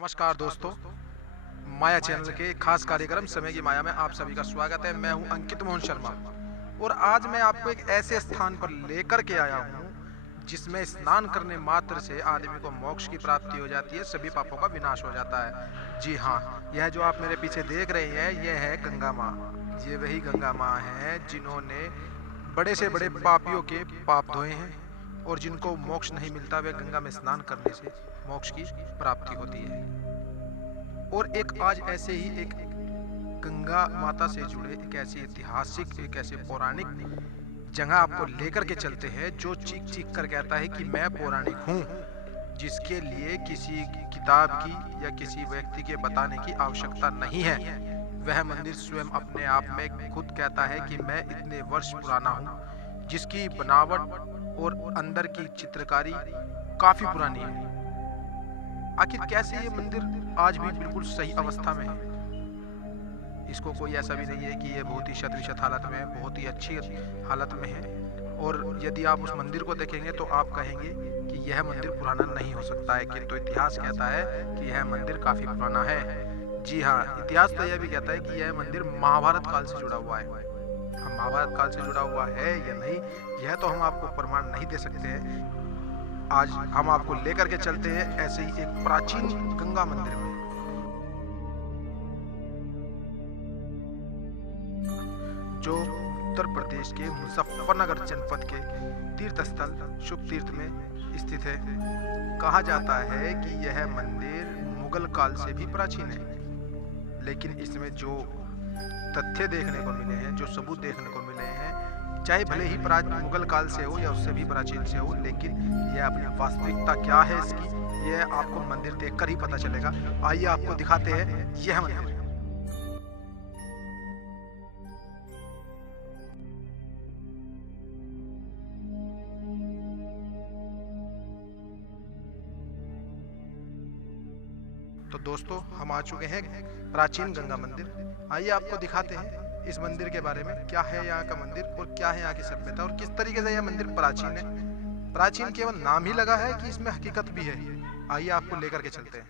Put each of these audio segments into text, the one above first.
नमस्कार दोस्तों, माया चैनल के खास कार्यक्रम समय की माया में आप सभी का स्वागत है। मैं हूं अंकित मोहन शर्मा और आज मैं आपको एक ऐसे स्थान पर लेकर के आया हूं जिसमें स्नान करने मात्र से आदमी को मोक्ष की प्राप्ति हो जाती है, सभी पापों का विनाश हो जाता है। जी हाँ, यह जो आप मेरे पीछे देख रहे हैं यह है गंगा माँ। ये वही गंगा माँ हैं जिन्होंने बड़े से बड़े पापियों के पाप धोए हैं और जिनको मोक्ष नहीं मिलता वे गंगा में स्नान करने से मोक्ष की प्राप्ति होती है। और एक आज ऐसे ही एक गंगा माता से जुड़े एक ऐसी ऐतिहासिक, एक ऐसे पौराणिक जगह आपको लेकर के चलते हैं जो चीख चीख कर कहता है कि मैं पौराणिक हूँ, जिसके लिए किसी किताब की या किसी व्यक्ति के बताने की आवश्यकता नहीं है। वह मंदिर स्वयं अपने आप में खुद कहता है कि मैं इतने वर्ष पुराना हूँ, जिसकी बनावट और अंदर की चित्रकारी काफी पुरानी है। आखिर कैसे ये मंदिर आज भी बिल्कुल सही अवस्था में है? इसको कोई ऐसा भी नहीं है कि ये बहुत ही शत-विशत हालत में है, बहुत ही अच्छी हालत में है। और यदि आप उस मंदिर को देखेंगे तो आप कहेंगे कि यह मंदिर पुराना नहीं हो सकता है, किंतु इतिहास कहता है कि यह मंदिर काफी पुराना है। जी हाँ, इतिहास तो यह भी कहता है कि यह मंदिर महाभारत काल से जुड़ा हुआ है। हम महाभारत काल से जुड़ा हुआ है या नहीं, यह तो हम आपको प्रमाण नहीं दे सकते हैं। आज हम आपको लेकर के चलते हैं ऐसे ही एक प्राचीन गंगा मंदिर में, जो उत्तर प्रदेश के मुजफ्फरनगर जनपद के तीर्थ स्थल शुभ तीर्थ में स्थित है। कहा जाता है कि यह मंदिर मुगल काल से भी प्राचीन है, लेकिन इसमें जो तथ्य देखने को मिले हैं, जो सबूत देखने को मिले हैं, चाहे भले ही मुगल काल से हो या उससे भी प्राचीन से हो, लेकिन यह अपनी वास्तविकता क्या है इसकी, यह आपको मंदिर देखकर ही पता चलेगा। आइए आपको दिखाते हैं यह मंदिर। तो दोस्तों, हम आ चुके हैं प्राचीन गंगा मंदिर। आइए आपको दिखाते हैं इस मंदिर के बारे में, क्या है यहाँ का मंदिर और क्या है यहाँ की सभ्यता और किस तरीके से यह मंदिर प्राचीन है। प्राचीन केवल नाम ही लगा है कि इसमें हकीकत भी है। आइए आपको लेकर के चलते हैं।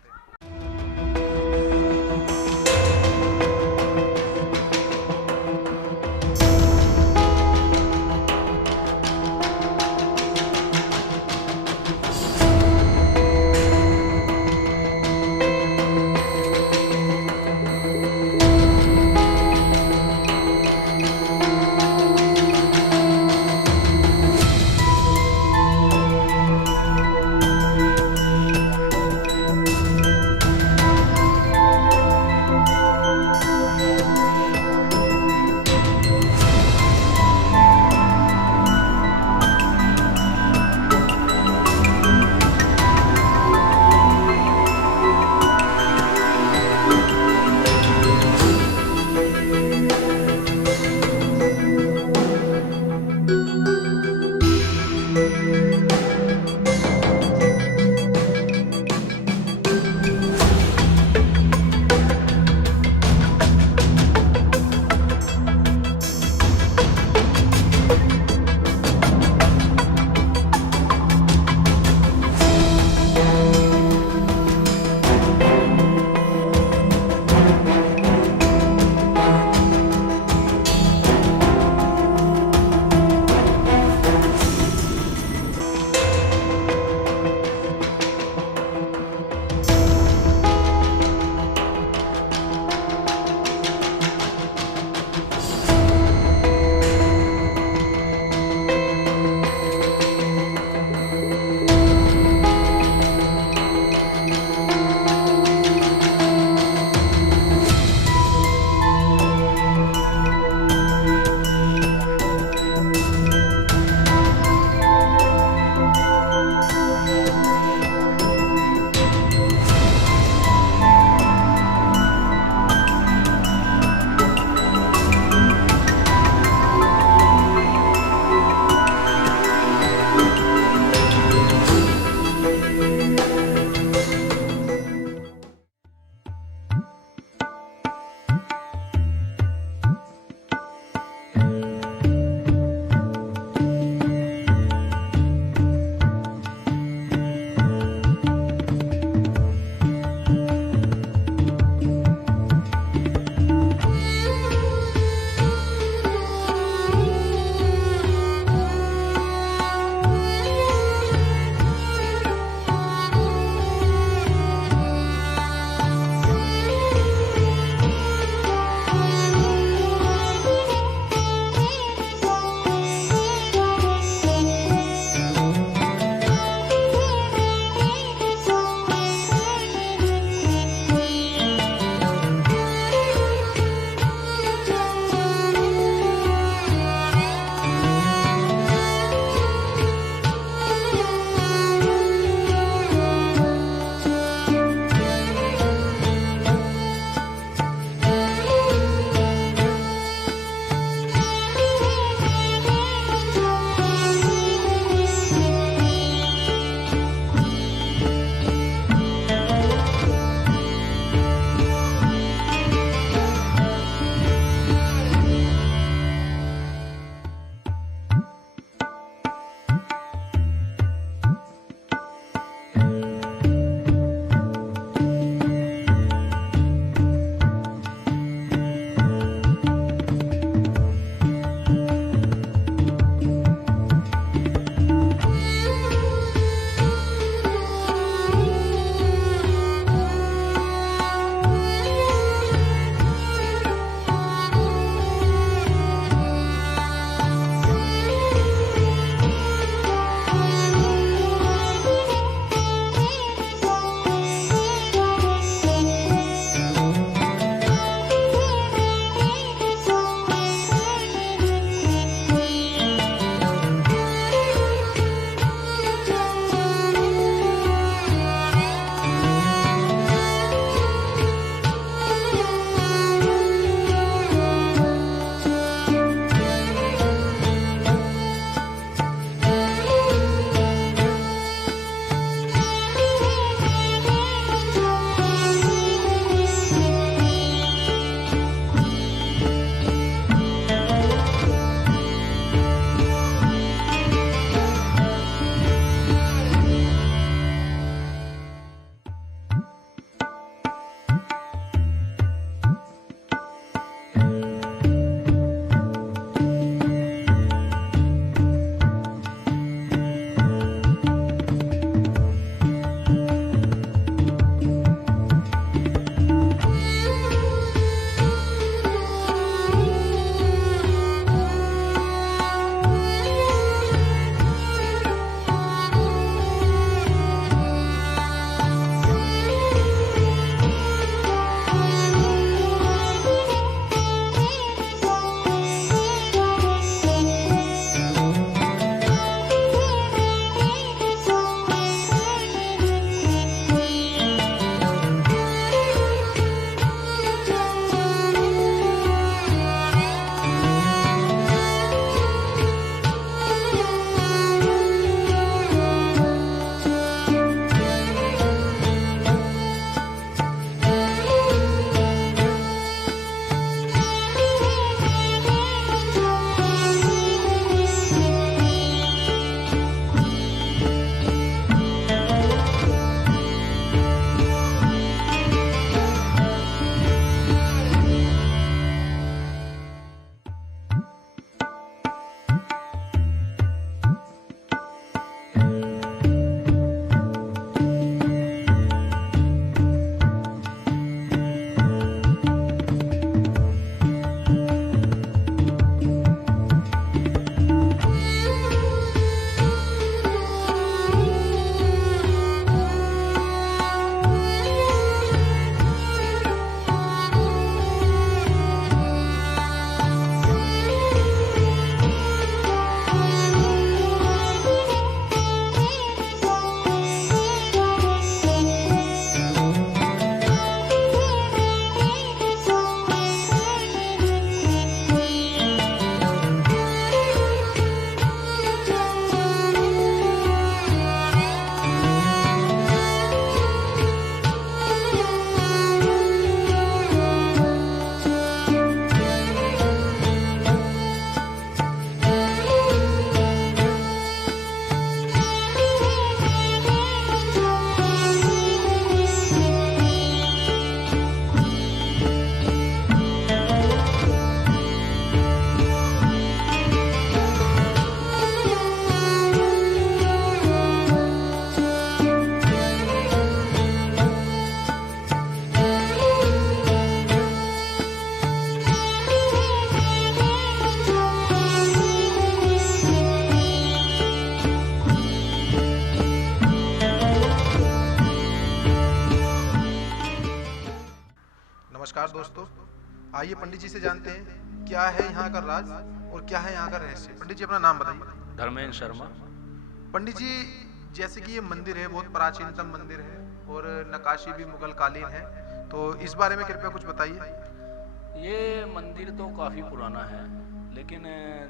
नमस्कार दोस्तों, आइए पंडित जी से जानते हैं क्या है यहाँ का राज और क्या है यहाँ का रहस्य। पंडित जी अपना नाम बताइए। धर्मेंद्र शर्मा। पंडित जी, जैसे कि ये मंदिर है बहुत प्राचीनतम मंदिर है और नक्काशी भी मुगल कालीन है, तो इस बारे में कृपया कुछ बताइए। ये मंदिर तो काफ़ी पुराना है, लेकिन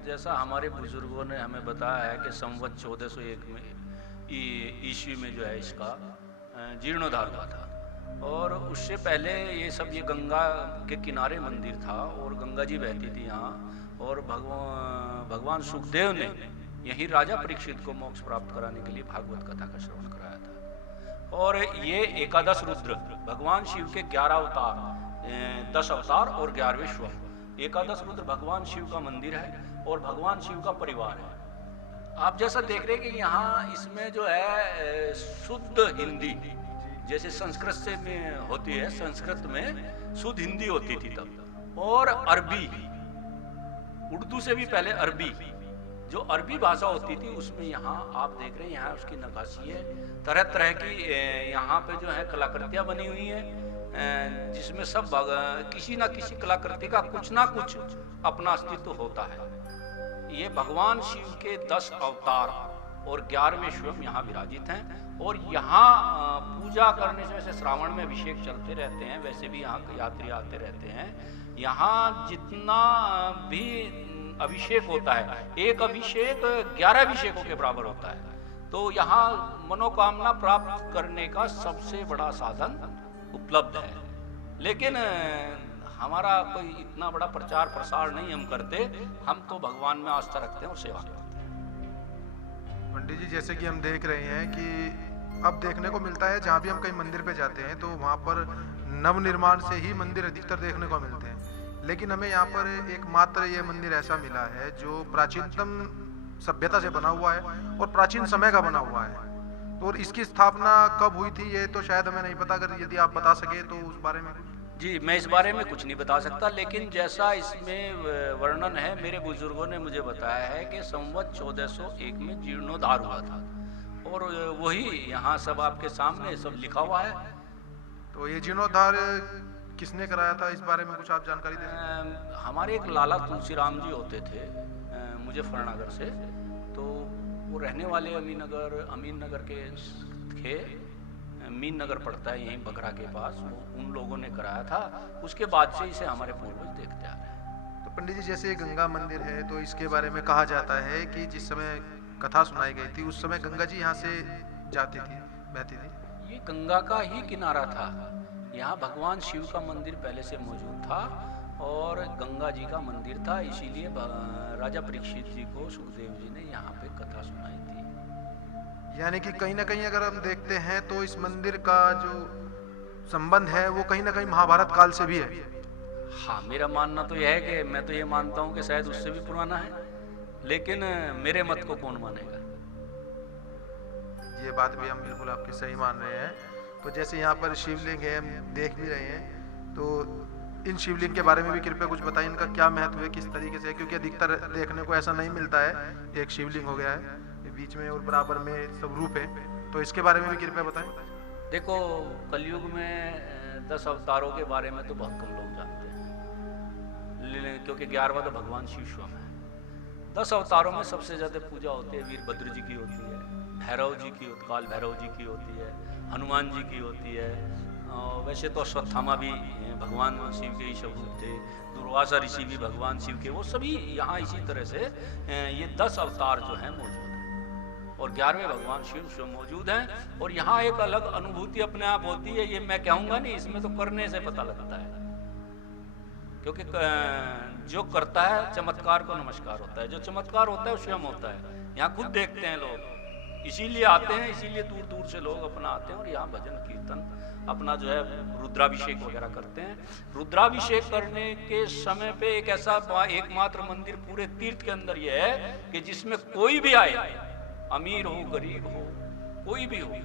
जैसा हमारे बुजुर्गों ने हमें बताया है कि संवत 1401 में ईस्वी में जो है इसका जीर्णोद्धार हुआ था। और उससे पहले ये गंगा के किनारे मंदिर था और गंगा जी बहती थी यहाँ। और भगवान सुखदेव ने यही राजा परीक्षित को मोक्ष प्राप्त कराने के लिए भागवत कथा का श्रवण कराया था। और ये एकादश रुद्र भगवान शिव के 11 अवतार, 10 अवतार और 11वें स्वरूप एकादश रुद्र भगवान शिव का मंदिर है और भगवान शिव का परिवार है। आप जैसा देख रहे हैं कि यहाँ इसमें जो है शुद्ध हिंदी, जैसे संस्कृत से में होती है, संस्कृत में शुद्ध हिंदी होती थी तब, और अरबी, उर्दू से भी पहले अरबी, जो अरबी भाषा होती थी उसमें यहाँ आप देख रहे हैं यहाँ उसकी नक्काशी है। तरह तरह की यहाँ पे जो है कलाकृतियाँ बनी हुई हैं, जिसमें सब किसी ना किसी कलाकृति का कुछ ना कुछ अपना अस्तित्व होता है। ये भगवान शिव के 10 अवतार और 11वें स्वयं यहाँ विराजित हैं। और यहाँ पूजा करने से, वैसे श्रावण में अभिषेक चलते रहते हैं, वैसे भी यहाँ यात्री आते रहते हैं। यहाँ जितना भी अभिषेक होता है, एक अभिषेक 11 अभिषेकों के बराबर होता है। तो यहाँ मनोकामना प्राप्त करने का सबसे बड़ा साधन उपलब्ध है। लेकिन हमारा कोई इतना बड़ा प्रचार प्रसार नहीं हम करते, हम तो भगवान में आस्था रखते हैं और सेवा करते हैं। पंडित जी, जैसे कि हम देख रहे हैं कि अब देखने को मिलता है जहाँ भी हम कहीं मंदिर पे जाते हैं तो वहाँ पर नवनिर्माण से ही मंदिर अधिकतर देखने को मिलते हैं, लेकिन हमें यहाँ पर एकमात्र ये मंदिर ऐसा मिला है जो प्राचीनतम सभ्यता से बना हुआ है और प्राचीन समय का बना हुआ है। तो और इसकी स्थापना कब हुई थी ये तो शायद हमें नहीं पता, अगर यदि आप बता सके तो उस बारे में। जी, मैं इस बारे में कुछ नहीं बता सकता, लेकिन जैसा इसमें वर्णन है, मेरे बुजुर्गों ने मुझे बताया है कि संवत 1401 में जीर्णोद्धार हुआ था और वही यहाँ सब आपके सामने सब लिखा हुआ है। तो ये जीर्णोद्धार किसने कराया था, इस बारे में कुछ आप जानकारी दे सकते? हमारे एक लाला तुलसीराम जी होते थे मुजफ्फरनगर से, तो वो रहने वाले अमीन नगर के थे। मीन नगर पड़ता है यहीं बगरा के पास, वो उन लोगों ने कराया था। उसके बाद से इसे हमारे पूर्वज देखते आ रहे हैं। तो पंडित जी, जैसे ये गंगा मंदिर है तो इसके बारे में कहा जाता है कि जिस समय कथा सुनाई गई थी उस समय गंगा जी यहाँ से जाती थी, बहती थी। ये गंगा का ही किनारा था। यहाँ भगवान शिव का मंदिर पहले से मौजूद था और गंगा जी का मंदिर था, इसीलिए राजा परीक्षित जी को सुखदेव जी ने यहाँ पे कथा सुनाई थी। यानी कि कहीं ना कहीं अगर हम देखते हैं तो इस मंदिर का जो संबंध है वो कहीं ना कहीं महाभारत काल से भी है। हाँ, मेरा मानना तो यह है कि मैं तो ये मानता हूँ कि शायद उससे भी पुराना है, लेकिन मेरे मत को कौन मानेगा। ये बात भी हम बिल्कुल आपकी सही मान रहे हैं। तो जैसे यहाँ पर शिवलिंग है, हम देख भी रहे हैं, तो इन शिवलिंग के बारे में भी कृपया कुछ बताइए, इनका क्या महत्व है, किस तरीके से है, क्योंकि अधिकतर देखने को ऐसा नहीं मिलता है। एक शिवलिंग हो गया है बीच में और बराबर में सब रूप है, तो इसके बारे में भी कृपया बताएं। देखो, कलयुग में 10 अवतारों के बारे में तो बहुत कम लोग जानते हैं, क्योंकि 11वां तो भगवान शिव स्वयं है। 10 अवतारों में सबसे ज़्यादा पूजा होती है वीरभद्र जी की होती है, भैरव जी की, काल भैरव जी की होती है, हनुमान जी की होती है। वैसे तो अश्वत्थामा भी भगवान शिव के ही स्वरूप थे, दुर्वासा ऋषि भी भगवान शिव के, वो सभी यहाँ इसी तरह से ये 10 अवतार जो हैं मौजूद हैं और 11वें भगवान शिव स्वयं मौजूद हैं। और यहाँ एक अलग अनुभूति अपने आप होती है, ये मैं कहूँगा नहीं, इसमें तो करने से पता लगता है, क्योंकि जो करता है चमत्कार को नमस्कार होता है, जो चमत्कार होता है वो स्वयं होता है। यहाँ खुद देखते हैं लोग, इसीलिए आते हैं, इसीलिए दूर दूर से लोग अपना आते हैं और यहाँ भजन कीर्तन अपना जो है रुद्राभिषेक वगैरह करते हैं। रुद्राभिषेक करने के समय पे एक ऐसा एकमात्र मंदिर पूरे तीर्थ के अंदर यह है कि जिसमें कोई भी आए, अमीर हो गरीब हो कोई भी हो,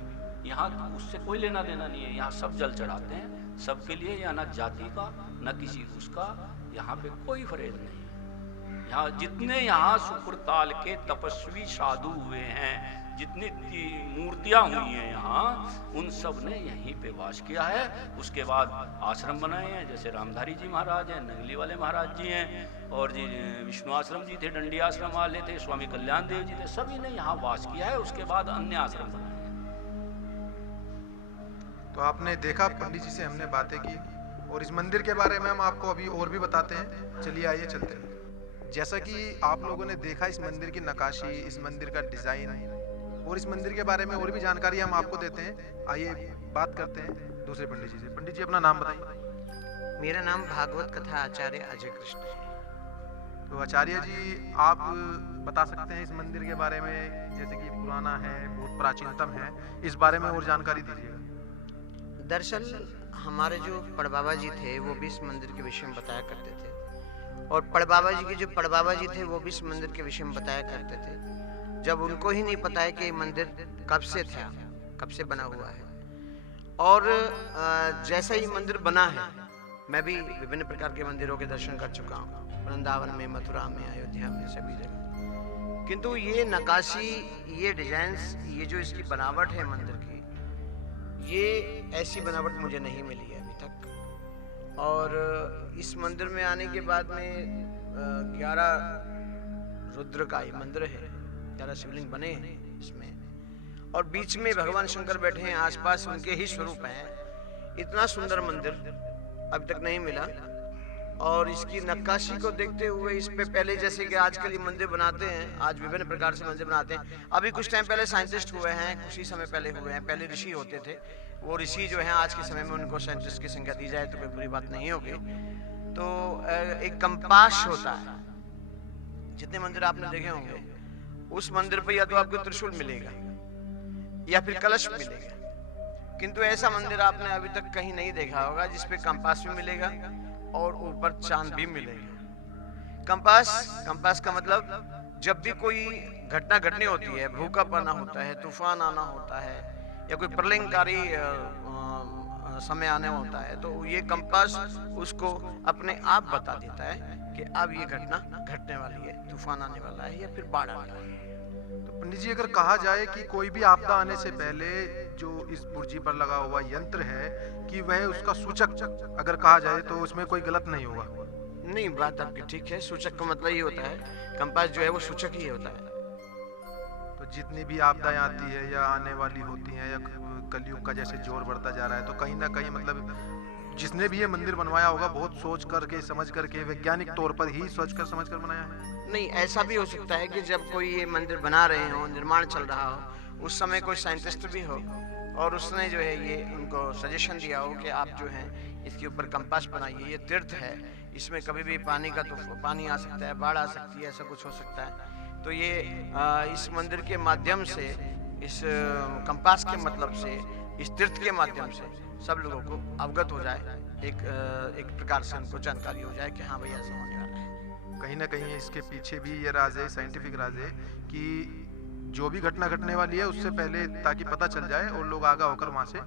यहाँ उससे कोई लेना देना नहीं है। यहाँ सब जल चढ़ाते हैं सबके लिए, यहाँ न जाति का न किसी उसका यहाँ पे कोई फरेज नहीं है। यहाँ जितने यहाँ सुपुरताल के तपस्वी साधु हुए हैं, जितनी मूर्तियां हुई हैं यहाँ, उन सब ने यहीं पे वास किया है। उसके बाद आश्रम बनाए हैं, जैसे रामधारी जी महाराज हैं, नंगली वाले महाराज जी हैं, और जी विष्णु आश्रम जी थे, डंडी आश्रम वाले थे, स्वामी कल्याण देव जी थे, सभी ने यहाँ वास किया है। उसके बाद अन्य आश्रम बनाए हैं। तो आपने देखा, पंडित जी से हमने बातें की और इस मंदिर के बारे में हम आपको अभी और भी बताते हैं। चलिए आइए चलते हैं। जैसा कि आप लोगों ने देखा इस मंदिर की नक्काशी, इस मंदिर का डिज़ाइन और इस मंदिर के बारे में और भी जानकारी हम आपको देते हैं। आइए बात करते हैं दूसरे पंडित जी से। पंडित जी अपना नाम बताइए। मेरा नाम भागवत कथा आचार्य अजय कृष्ण है। तो आचार्य जी, आप बता सकते हैं इस मंदिर के बारे में, जैसे कि पुराना है, बहुत प्राचीनतम है, इस बारे में और जानकारी दीजिएगा। दरअसल हमारे जो पड़बाबा जी थे वो भी इस मंदिर के विषय में बताया करते थे, और पड़बाबा जी के जो पड़बाबा जी थे वो भी इस मंदिर के विषय में बताया करते थे। जब उनको ही नहीं पता है कि ये मंदिर कब से था, कब से बना हुआ है, और जैसा ही मंदिर बना है, मैं भी विभिन्न प्रकार के मंदिरों के दर्शन कर चुका हूँ, वृंदावन में, मथुरा में, अयोध्या में, सभी जगह। किंतु ये नक्काशी, ये डिजाइन्स, ये जो इसकी बनावट है मंदिर की, ये ऐसी बनावट मुझे नहीं मिली है अभी तक। और इस मंदिर में आने के बाद में 11 रुद्र का ये मंदिर है, 11 शिवलिंग बने हैं इसमें, और बीच में भगवान शंकर बैठे हैं, आसपास उनके ही स्वरूप हैं। इतना सुंदर मंदिर अभी तक नहीं मिला। और इसकी नक्काशी को देखते हुए, इस पे पहले जैसे कि आजकल ये मंदिर बनाते हैं, आज विभिन्न प्रकार से मंदिर बनाते हैं। अभी कुछ टाइम पहले साइंटिस्ट हुए हैं, कुछ ही समय पहले हुए हैं, पहले ऋषि होते थे। वो ऋषि जो हैं आज के समय में उनको साइंटिस्ट की संज्ञा दी जाए तो कोई बुरी बात नहीं होगी। तो एक कंपास होता है, जितने मंदिर आपने देखे होंगे, उस मंदिर पर या तो आपको त्रिशूल मिलेगा या फिर कलश मिलेगा, किंतु ऐसा मंदिर आपने अभी तक कहीं नहीं देखा होगा जिसपे कंपास भी मिलेगा और ऊपर चांद भी मिलेगा। कंपास का मतलब जब भी कोई घटना घटनी होती है, भूकंप आना होता है, तूफान आना होता है, या कोई प्रलयंकारी समय आने होता है, तो ये कंपास उसको अपने आप बता देता है कि अब ये घटना घटने वाली है, तूफान आने वाला है या फिर बाढ़ आने वाली है। तो पंडित जी, अगर कहा जाए कि कोई भी आपदा आने से पहले जो इस बुर्जी पर लगा हुआ यंत्र है कि वह उसका सूचक अगर कहा जाए तो उसमें कोई गलत नहीं होगा? नहीं, बात आपकी ठीक है। सूचक का मतलब ये होता है, कंपास जो है वो सूचक ही होता है। तो जितनी भी आपदाएं आती है या आने वाली होती हैं, या कलयुग का जैसे जोर बढ़ता जा रहा है, तो कहीं ना कहीं मतलब जिसने भी ये मंदिर बनवाया होगा बहुत सोच करके, समझ करके, वैज्ञानिक तौर पर ही सोच कर समझ कर बनाया है। नहीं, ऐसा भी हो सकता है कि जब कोई ये मंदिर बना रहे हो, निर्माण चल रहा हो, उस समय कोई साइंटिस्ट भी हो और उसने जो है ये उनको सजेशन दिया हो कि आप जो है इसके ऊपर कंपास बनाइए, ये तीर्थ है, इसमें कभी भी पानी आ सकता है, बाढ़ आ सकती है, ऐसा कुछ हो सकता है। तो ये इस मंदिर के माध्यम से, इस कंपास के मतलब से, इस तीर्थ के माध्यम से सब लोगों को अवगत हो जाए, एक प्रकार से उनको जानकारी हो जाए कि हाँ भैया ऐसा होने वाला है। कहीं ना कहीं इसके पीछे भी ये राज है, साइंटिफिक राज है, कि जो भी घटना घटने वाली है उससे पहले ताकि पता चल जाए और लोग आगाह होकर वहां से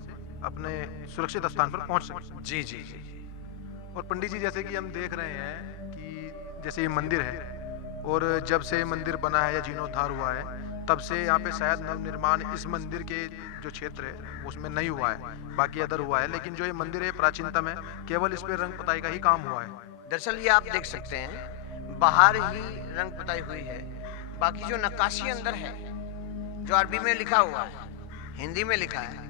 अपने सुरक्षित स्थान पर पहुंच सकें। जी जी जी। और पंडित जी, जैसे कि हम देख रहे हैं कि जैसे ये मंदिर है, और जब से मंदिर बना है या जीर्णोद्धार हुआ है, तब से यहाँ पे शायद नवनिर्माण इस मंदिर के जो क्षेत्र है उसमें नहीं हुआ है, बाकी अदर हुआ है, लेकिन जो ये मंदिर है प्राचीनतम है, केवल इस पे रंग पुताई का ही काम हुआ है। दरअसल ये आप देख सकते हैं, बाहर ही रंग पुताई हुई है, बाकी जो नक्काशी अंदर है, जो अरबी में लिखा हुआ है, हिंदी में लिखा है,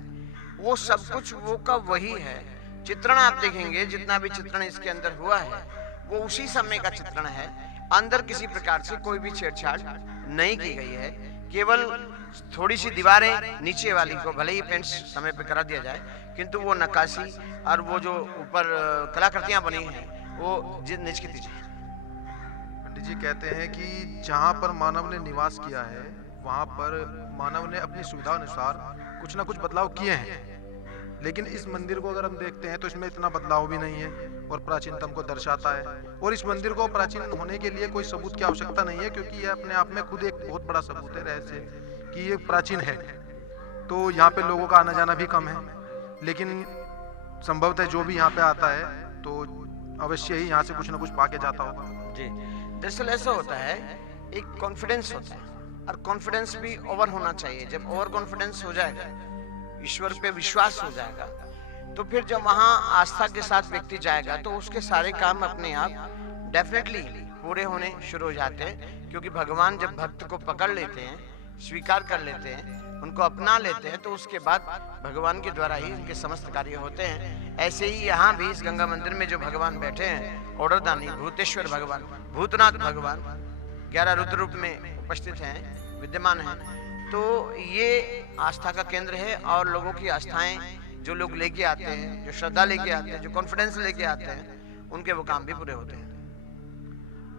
वो सब कुछ वो का वही है। चित्रण आप देखेंगे, जितना भी चित्रण इसके अंदर हुआ है वो उसी समय का चित्रण है। अंदर किसी प्रकार से कोई भी छेड़छाड़ नहीं की गई है। केवल थोड़ी सी दीवारें नीचे वाली को भले ही पेंट समय पे करा दिया जाए, किंतु वो नक्काशी और वो जो ऊपर कलाकृतियां बनी हैं वो निज की तीज। पंडित जी कहते हैं कि जहाँ पर मानव ने निवास किया है वहाँ पर मानव ने अपनी सुविधा अनुसार कुछ ना कुछ बदलाव किए हैं, लेकिन इस मंदिर को अगर हम देखते हैं तो इसमें इतना बदलाव भी नहीं है और प्राचीनतम को दर्शाता है। और इस मंदिर को प्राचीन होने के लिए कोई सबूत की आवश्यकता नहीं है, क्योंकि यह अपने आप में खुद एक बहुत बड़ा सबूत है रहस्य कि ये प्राचीन है। तो यहाँ पे लोगों का आना जाना भी कम है, लेकिन संभवतः जो भी यहाँ पे आता है तो अवश्य ही यहाँ से कुछ ना कुछ पा के जाता होगा। जी, दरअसल ऐसा होता है, एक कॉन्फिडेंस होता है। और कॉन्फिडेंस भी ओवर होना चाहिए। जब ओवर कॉन्फिडेंस हो जाएगा, ईश्वर पे विश्वास हो जाएगा, तो फिर जब वहाँ आस्था के साथ व्यक्ति जाएगा तो उसके सारे काम अपने आप डेफिनेटली पूरे होने शुरू हो जाते हैं। क्योंकि भगवान जब भक्त को पकड़ लेते हैं, स्वीकार कर लेते हैं, उनको अपना लेते हैं, तो उसके बाद भगवान के द्वारा ही उनके समस्त कार्य होते हैं। ऐसे ही यहाँ भी इस गंगा मंदिर में जो भगवान बैठे हैं, ऑर्डरदानी भूतेश्वर भगवान, भूतनाथ भगवान 11 रुद्र रूप में उपस्थित हैं, विद्यमान हैं। तो ये आस्था का केंद्र है और लोगों की आस्थाएं जो लोग लेके आते हैं, जो श्रद्धा लेके आते हैं, जो कॉन्फिडेंस लेके आते हैं, उनके वो काम भी पूरे होते हैं।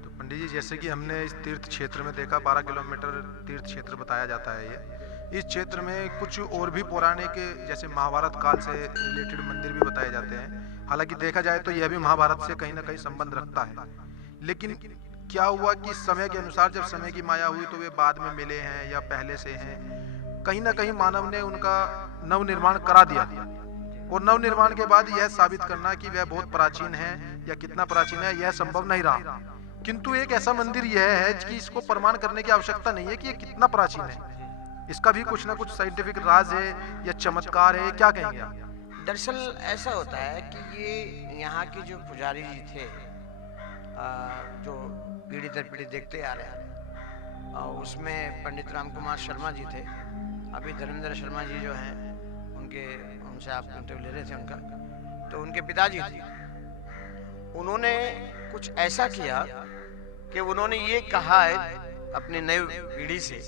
तो पंडित जी, जैसे कि हमने इस तीर्थ क्षेत्र में देखा, 12 किलोमीटर तीर्थ क्षेत्र बताया जाता है ये। इस क्षेत्र में कुछ और भी पौराणिक जैसे महाभारत काल से रिलेटेड मंदिर भी बताए जाते हैं। हालांकि देखा जाए तो यह भी महाभारत से कहीं ना कहीं संबंध रखता है। लेकिन क्या हुआ कि समय के अनुसार जब समय की माया हुई तो वे बाद में मिले हैं या पहले से हैं, कहीं ना कहीं मानव ने उनका नवनिर्माण करा दिया। और नवनिर्माण के बाद यह साबित करना कि वह बहुत प्राचीन है या कितना प्राचीन है, यह संभव नहीं रहा। किंतु एक ऐसा मंदिर यह है कि इसको प्रमाण करने की आवश्यकता नहीं है कि यह कितना प्राचीन है। इसका भी कुछ ना कुछ साइंटिफिक राज है या चमत्कार है, क्या कहेंगे आप? दरअसल ऐसा होता है कि ये यहाँ के जो पुजारी जी थे, जो पीढ़ी दर पीढ़ी देखते आ रहे हैं, उसमें पंडित राम कुमार शर्मा जी थे। अभी धर्मेंद्र शर्मा जी जो हैं, उनसे आप इंटरव्यू ले रहे थे उनका, तो उनके पिताजी थे। उन्होंने कुछ ऐसा किया कि उन्होंने ये कहा है अपनी नई पीढ़ी से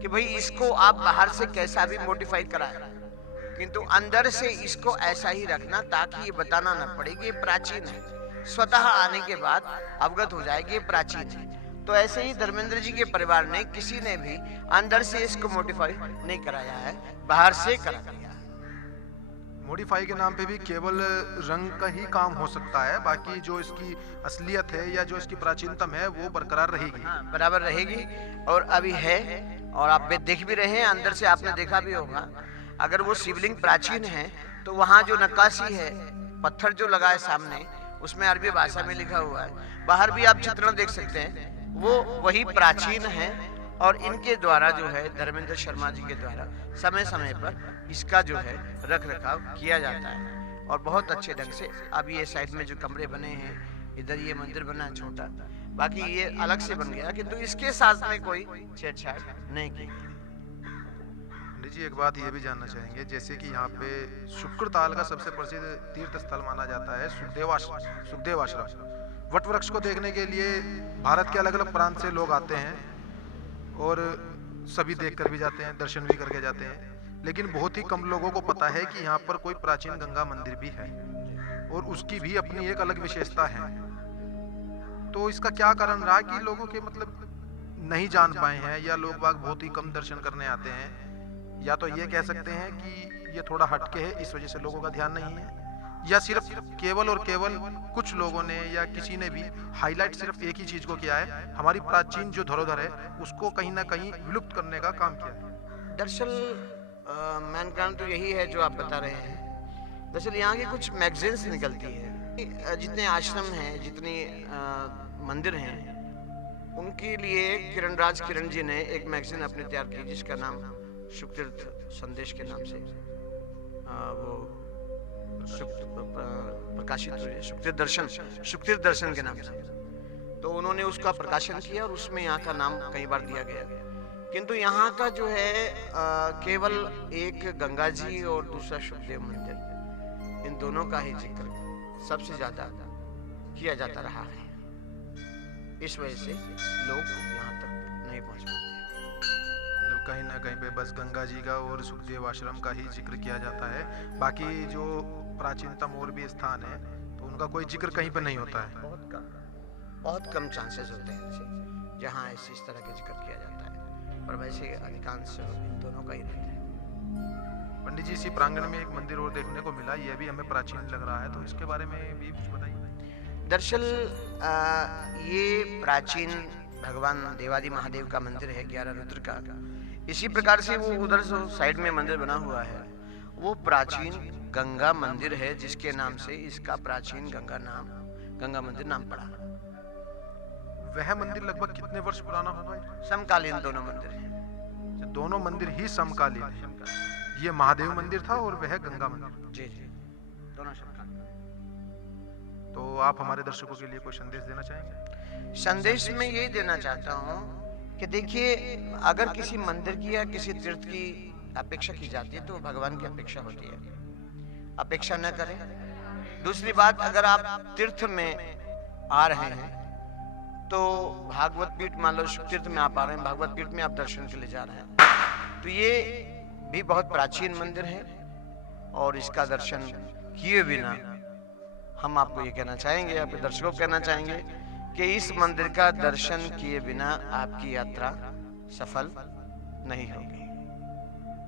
कि भाई इसको आप बाहर से कैसा भी मॉडिफाई कराएं, किंतु अंदर से इसको ऐसा ही रखना ताकि ये बताना ना पड़े कि ये प्राचीन है। स्वतः आने के बाद अवगत हो जाएगी ये प्राचीन है। तो ऐसे ही धर्मेंद्र जी के परिवार ने, किसी ने भी अंदर से इसको मॉडिफाई नहीं कराया है, बाहर से करा दिया। मॉडिफाई के नाम पे भी केवल रंग का ही काम हो सकता है, बाकी जो इसकी असलियत है या जो इसकी प्राचीनतम है वो बरकरार रहेगी। बराबर रहेगी और अभी है। और आप देख भी रहे हैं, अंदर से आपने देखा भी होगा। अगर वो शिवलिंग प्राचीन है तो वहाँ जो नक्काशी है, पत्थर जो लगा है सामने, उसमें अरबी भाषा में लिखा हुआ है। बाहर भी आप चित्रण देख सकते हैं, वो वही प्राचीन है। और इनके द्वारा जो है, धर्मेंद्र शर्मा जी के द्वारा समय समय पर इसका जो है रख रखाव किया जाता है और बहुत अच्छे ढंग से। अब ये साइड में जो कमरे बने हैं, इधर ये मंदिर बना है छोटा, बाकी ये अलग से बन गया, किंतु इसके साथ में कोई छेड़छाड़ नहीं की। पंडित जी, एक बात ये भी जानना चाहेंगे, जैसे कि यहाँ पे शुक्रताल का सबसे प्रसिद्ध तीर्थ स्थल माना जाता है सुखदेव आश्रम। वट वृक्ष को देखने के लिए भारत के अलग अलग प्रांत से लोग आते हैं और सभी देख कर भी जाते हैं, दर्शन भी करके जाते हैं। लेकिन बहुत ही कम लोगों को पता है कि यहाँ पर कोई प्राचीन गंगा मंदिर भी है और उसकी भी अपनी एक अलग विशेषता है। तो इसका क्या कारण रहा कि लोगों के नहीं जान पाए हैं, या लोग बाग बहुत ही कम दर्शन करने आते हैं, या तो ये कह सकते हैं कि ये थोड़ा हटके है, इस वजह से लोगों का ध्यान नहीं है, या सिर्फ केवल और केवल कुछ लोगों ने या किसी ने भी हाईलाइट सिर्फ एक ही चीज को किया है, हमारी प्राचीन जो धरोहर है उसको कहीं ना कहीं विलुप्त करने का काम किया है। दरअसल मेन कारण तो यही है जो आप बता रहे हैं। दरअसल यहाँ की कुछ मैगजीन्स निकलती है, जितने आश्रम हैं, जितने मंदिर हैं, उनके लिए किरण जी ने एक मैगजीन अपने तैयार की जिसका नाम शुक्तीर्थ संदेश के नाम से वो प्रकाशित हुई, शुक्तीर्थ दर्शन के नाम से। तो उन्होंने उसका प्रकाशन किया और उसमें यहाँ का नाम कई बार दिया गया। किंतु यहाँ का जो है केवल एक गंगा जी और दूसरा शुभदेव मंदिर, इन दोनों का ही जिक्र सबसे ज्यादा किया जाता रहा है। इस वजह से लोग यहाँ तक नहीं पहुँच पाते। कहीं ना कहीं पे बस गंगा जी का और सुखदेव आश्रम का ही जिक्र किया जाता है, बाकी जो प्राचीनतम और भी स्थान है तो उनका कोई जिक्र कहीं पे नहीं होता है। बहुत कम चांसेस होते हैं जहाँ इस तरह का जिक्र किया जाता है, पर वैसे अधिकांश इन दोनों का ही रहता है। पंडित जी, इसी प्रांगण में एक मंदिर और देखने को मिला, यह भी हमें प्राचीन लग रहा है, तो इसके बारे में भी कुछ बताइए। दरअसल ये प्राचीन भगवान देवादि महादेव का मंदिर है, 11 रुद्र का। इसी प्रकार से वो उधर जो साइड में मंदिर बना हुआ है वो प्राचीन गंगा मंदिर है, जिसके नाम से इसका प्राचीन गंगा मंदिर नाम पड़ा। वह मंदिर लगभग कितने वर्ष पुराना होगा ये? समकालीन दोनों मंदिर हैं। दोनों मंदिर ही समकालीन हैं। ये महादेव मंदिर था और वह गंगा मंदिर। जी जी, दोनों समकालीन। तो आप हमारे दर्शकों के लिए कोई संदेश देना चाहेंगे? संदेश में यही देना चाहता हूँ कि देखिए, अगर किसी मंदिर की या किसी तीर्थ की अपेक्षा की जाती है तो भगवान की अपेक्षा होती है, अपेक्षा न करें। दूसरी बात, अगर आप तीर्थ में आ रहे हैं तो भागवत पीठ, मान लो तीर्थ में आप आ रहे हैं, भागवत पीठ में आप दर्शन के लिए जा रहे हैं, तो ये भी बहुत प्राचीन मंदिर है और इसका दर्शन किए बिना हम आपको ये कहना चाहेंगे, आपके दर्शकों को कहना चाहेंगे कि इस मंदिर का दर्शन किए बिना आपकी यात्रा सफल नहीं होगी।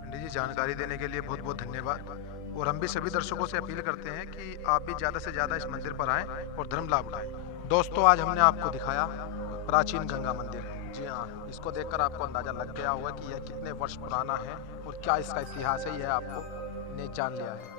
पंडित जी, जानकारी देने के लिए बहुत बहुत धन्यवाद। और हम भी सभी दर्शकों से अपील करते हैं कि आप भी ज़्यादा से ज़्यादा इस मंदिर पर आएं और धर्म लाभ उठाएं। दोस्तों, आज हमने आपको दिखाया प्राचीन गंगा मंदिर। जी हाँ, इसको देखकर आपको अंदाज़ा लग गया होगा कि यह कितने वर्ष पुराना है और क्या इसका इतिहास है, यह आपको ने जान लिया है।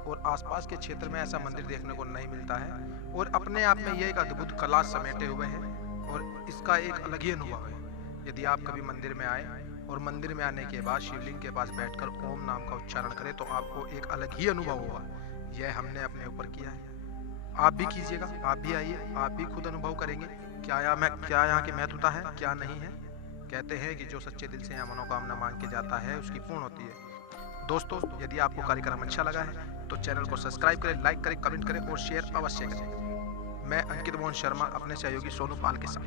और आसपास के क्षेत्र में ऐसा मंदिर देखने को नहीं मिलता है और अपने आप में यह एक अद्भुत कला समेटे हुए है और इसका एक अलग ही अनुभव है। यदि आप कभी मंदिर में आए और मंदिर में आने के बाद शिवलिंग के पास बैठकर ओम नाम का उच्चारण करें तो आपको एक अलग ही अनुभव होगा। यह हमने अपने ऊपर किया है, आप भी कीजिएगा। आप भी आइए, आप भी खुद अनुभव करेंगे क्या यहाँ की महत्वता है, क्या नहीं है। कहते हैं कि जो सच्चे दिल से यहाँ मनोकामना मांग के जाता है उसकी पूर्ण होती है। दोस्तों, यदि आपको कार्यक्रम अच्छा लगा है तो चैनल को सब्सक्राइब करें, लाइक करें, कमेंट करें और शेयर अवश्य करें। मैं अंकित मोहन शर्मा अपने सहयोगी सोनू पाल के साथ।